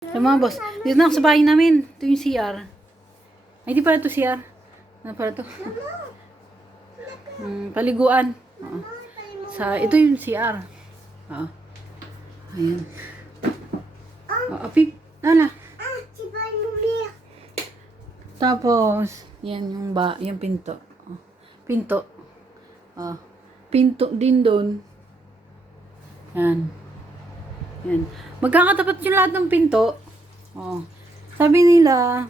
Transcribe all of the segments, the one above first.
So mga boss, dito na ako sa bahay namin. Ito yung CR. Ay, di pala ito CR. Ano pala ito? Paliguan. Oo. Ito yung CR. Oo. Ayan. Apip. Nala. Tapos, yan yung pinto. Pinto. Pinto din doon. Yan. Yan. Magkakatapat yung lahat ng pinto. Sabi nila,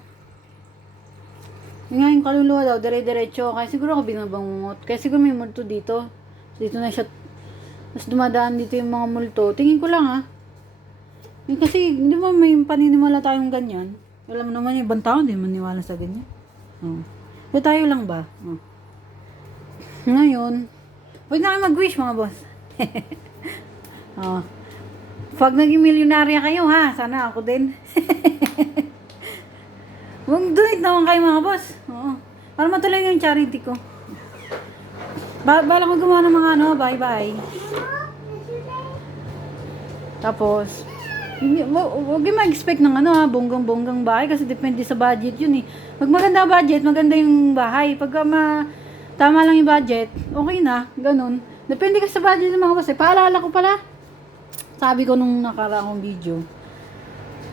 yung nga yung kaluluwa daw, dire-diretso. Kaya siguro ako binabangungot. Kaya siguro may multo dito. Dito na siya. Mas dumadaan dito yung mga multo. Tingin ko lang kasi, di ba may paninimala tayong ganyan? Alam mo naman yung ibang tao, hindi maniwala sa ganyan. So, tayo lang ba? Ngayon, huwag na kayo mag-wish mga boss. Pag naging milyonarya kayo sana ako din. Mag-donate naman kayo mga boss. Para matuloy yung charity ko. Bala ko gumawa ng mga bye-bye. Tapos, huwag yung mag-expect ng bonggang-bonggang bahay kasi depende sa budget yun . Pag maganda budget, maganda yung bahay. Pagka tama lang yung budget, okay na, ganun. Depende kasi sa budget ng mga boss . Paalala ko pala, sabi ko nung nakaraang video,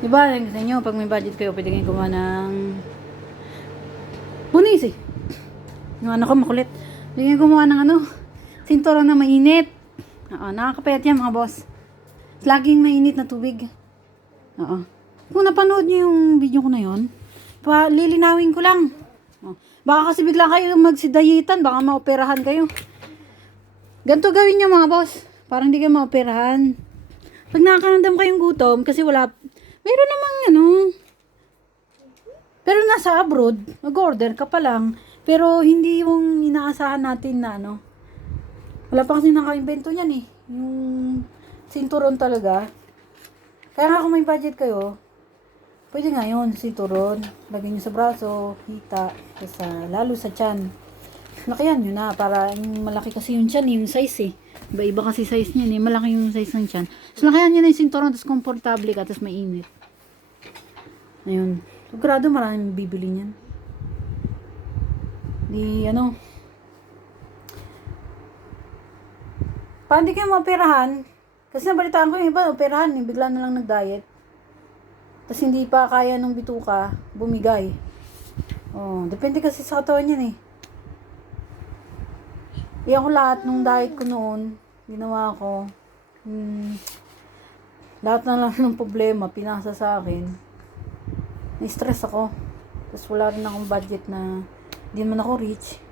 diba, sa inyo, pag may budget kayo, pwede kayong gumawa ng bunis . Yung ko makulit. Pwede kayong gumawa ng sinturon na mainit. Nakakapayat yan mga boss. Laging mainit na tubig. Kung napanood nyo yung video ko na yun, lilinawin ko lang. Baka kasi bigla kayo magsidayitan, baka maoperahan kayo. Ganito gawin nyo mga boss, parang hindi kayo maoperahan. Pag nakakaramdam kayong gutom, kasi meron namang pero nasa abroad, mag-order ka pa lang, pero hindi yung inaasahan natin na wala pa kasi naka-invento yan yung sinturon talaga. Kaya nga kung may budget kayo, pwede nga yun, sinturon. Lagay nyo sa braso, hita, lalo sa tiyan. Lakihan nyo na, para malaki kasi yung tiyan, yung size Iba-iba kasi size niyan malaki yung size ng tiyan. So lakihan nyo na yung sinturon, tapos komportable ka, tapos mainit. Ayun. Sigurado maraming bibili niyan. Paano di kayo maoperahan? Kasi nabalitaan ko yung iba, operahan bigla na lang nag-diet. Tapos hindi pa kaya ng bituka, bumigay. Depende kasi sa katawan yan Iyan ko lahat nung diet ko noon, ginawa ko. Lahat na lang ng problema, pinasa sa akin. Na-stress ako. Tapos wala rin akong budget na hindi man ako rich.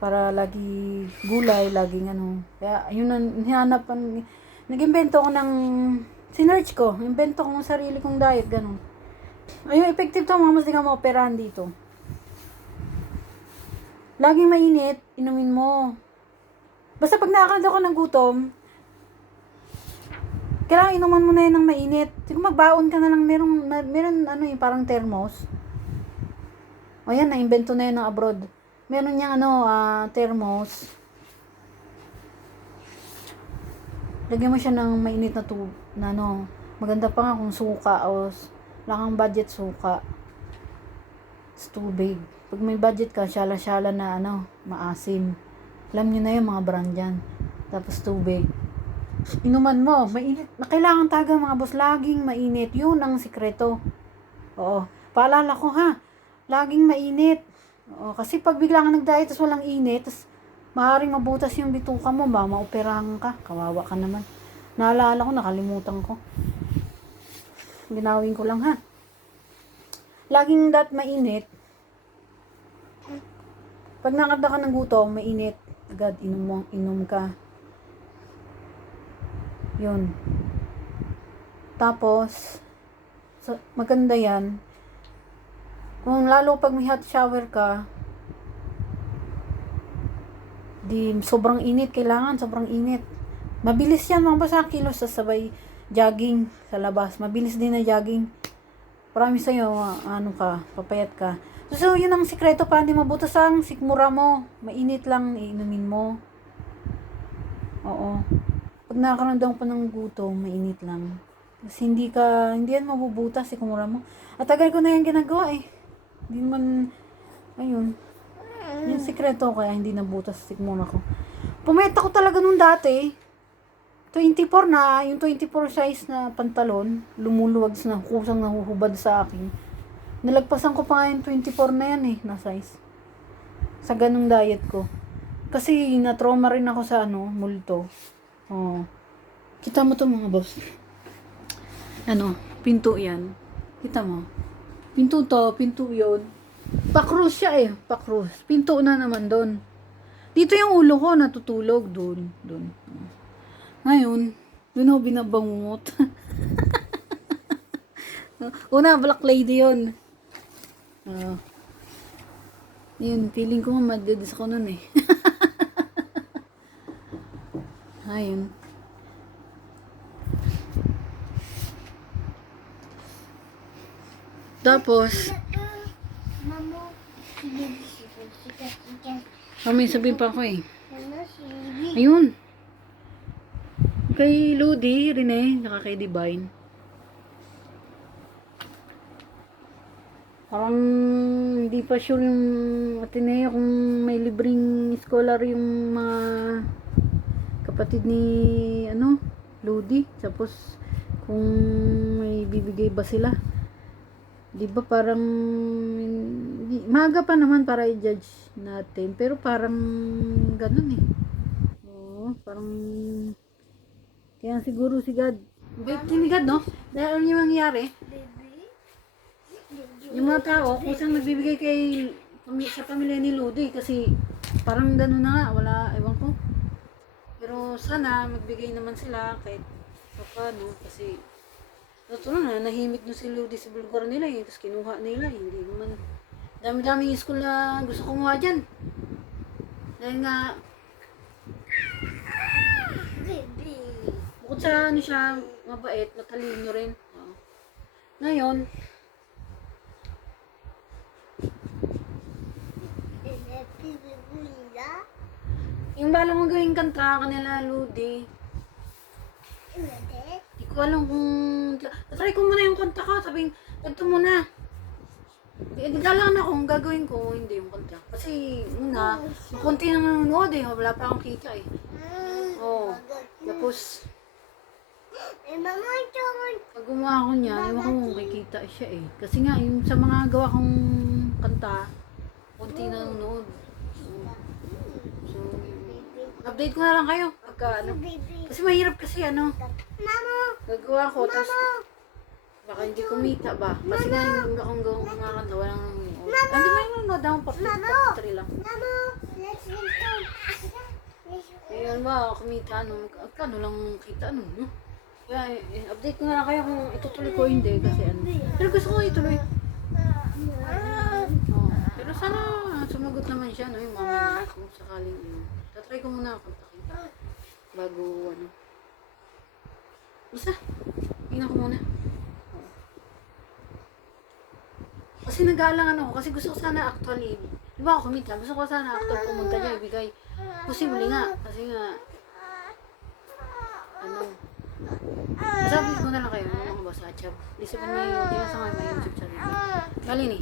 Para lagi gulay, laging Kaya, yun ang hinanapan. Nag-invento ko sinearch ko. Invento ko ng sarili kong diet, ganun. Ayun, effective to mga mas di ka maoperahan dito. Laging mainit, inumin mo. Basta pag nakakanda ko ng gutom, kailangan inuman mo na yan ng mainit. Siguro magbaon ka na lang, meron yung parang thermos. Yan, na-invento na yun ng abroad. Meron niyang thermos. Lagyan mo siya ng mainit na tubig na maganda pa nga kung suka o wala kang budget suka. It's tubig. Pag may budget ka, syala-syala na maasim. Alam niyo na yung mga brand yan. Tapos tubig. Inuman mo, mainit. Kailangan taga mga boss, laging mainit. Yun ang sikreto. Paalala ko laging mainit. Kasi pag bigla ka nag-diet, tapos walang init, tapos maaaring mabutas yung bituka mo, maoperahan ka, kawawa ka naman. Naalala ko, nakalimutan ko. Ginawin ko lang Laging mainit. Pag nakakada ka ng gutom, mainit, agad inom ka. Yun. Tapos, maganda yan. Kung lalo pag may hot shower ka, sobrang init, kailangan sobrang init. Mabilis yan mga basa kilos sa sabay jogging sa labas. Mabilis din na jogging. Promise sa'yo, papayat ka. So, yun ang sikreto para hindi mabutas ang sikmura mo. Mainit lang, iinumin mo. Pag nakakaramdam pa ng gutom, mainit lang. Kasi hindi yan mabubutas sikmura mo. At tagal ko na yan ginagawa eh. Hindi naman, ayun. Yung sikreto kaya hindi nabutas sikmura ko. Pumeta ko talaga nung dati. 24 na, yung 24 size na pantalon, lumuluwag na kusang nahuhubad sa akin. Nalagpasan ko pa nga yung 24 na yan eh, na size. Sa ganung diet ko. Kasi na-trauma rin ako sa multo. Oh. Kita mo to mga boss. Pinto yan. Kita mo. Pinto to, pinto yun. Pa-cruise siya eh, pa-cruise. Pinto na naman doon. Dito yung ulo ko natutulog doon. Ngayon, doon ako binabangungot. Una, black lady yun. Yun, feeling ko nga madedis ako nun eh. Ayun. Tapos, may sabihin pa ako eh. Ayun. Kay Ludi, Rene, saka kay Divine. Parang hindi pa sure yung Ateneo kung may libreng scholar yung mga kapatid ni Ludi. Tapos kung may bibigay ba sila. Di ba parang maaga pa naman para i-judge natin. Pero parang ganun eh. Oo, parang kaya siguro si God. Wait, ni God, no? Dahil ano yung mangyayari? Yung mga tao, kusang nagbibigay sa pamilya ni Lodi kasi parang gano'n na nga, wala, ewan ko. Pero sana magbigay naman sila kahit paano kasi totoo na, nahimik na si Lodi sa lugar nila eh, tapos kinuha nila, hindi naman dami-daming school na gusto kumuha dyan. Dahil nga bukod sa siya, mabait, matalino rin. Ngayon, yung bala mo gawing kanta kanila, Ludi. Hindi ko alam kung try ko muna yung kanta ko, sabihin, ganito muna. Nagkala na kung gagawin ko, hindi yung kanta. Kasi una, konti nang nanonood eh, wala pa akong kita eh. Oo. Tapos, pag gumawa ko niya, ewan ko kung kikita siya eh. Kasi nga, yung sa mga gawa kong kanta, konti na nanonood. So, update ko na lang kayo. Pagka kasi mahirap kasi gagawa ko, tapos baka hindi kumita ba. Kasi nga yung akong gawang mga kanta, walang nanonood. Hindi ba yung nanonood akong papitri lang. Ngayon ba, kumita kano lang kita no? Kaya, update ko na lang kayo kung itutuloy ko hindi kasi pero gusto ko ituloy. Pero sana sumagot naman siya, yung mama niya, kung sakaling yun. Tatry ko muna kontakin bago Isa, tingnan ko muna. Kasi nag-aalangan ako, kasi gusto ko sana actually, di ba ako kumita, gusto ko sana actually pumunta niya, ibigay. Posible nga, kasi nga, sabi ko na lang kayo, mga boss, Achab. Di sabihin may, di ba sa may YouTube channel. Bali ni,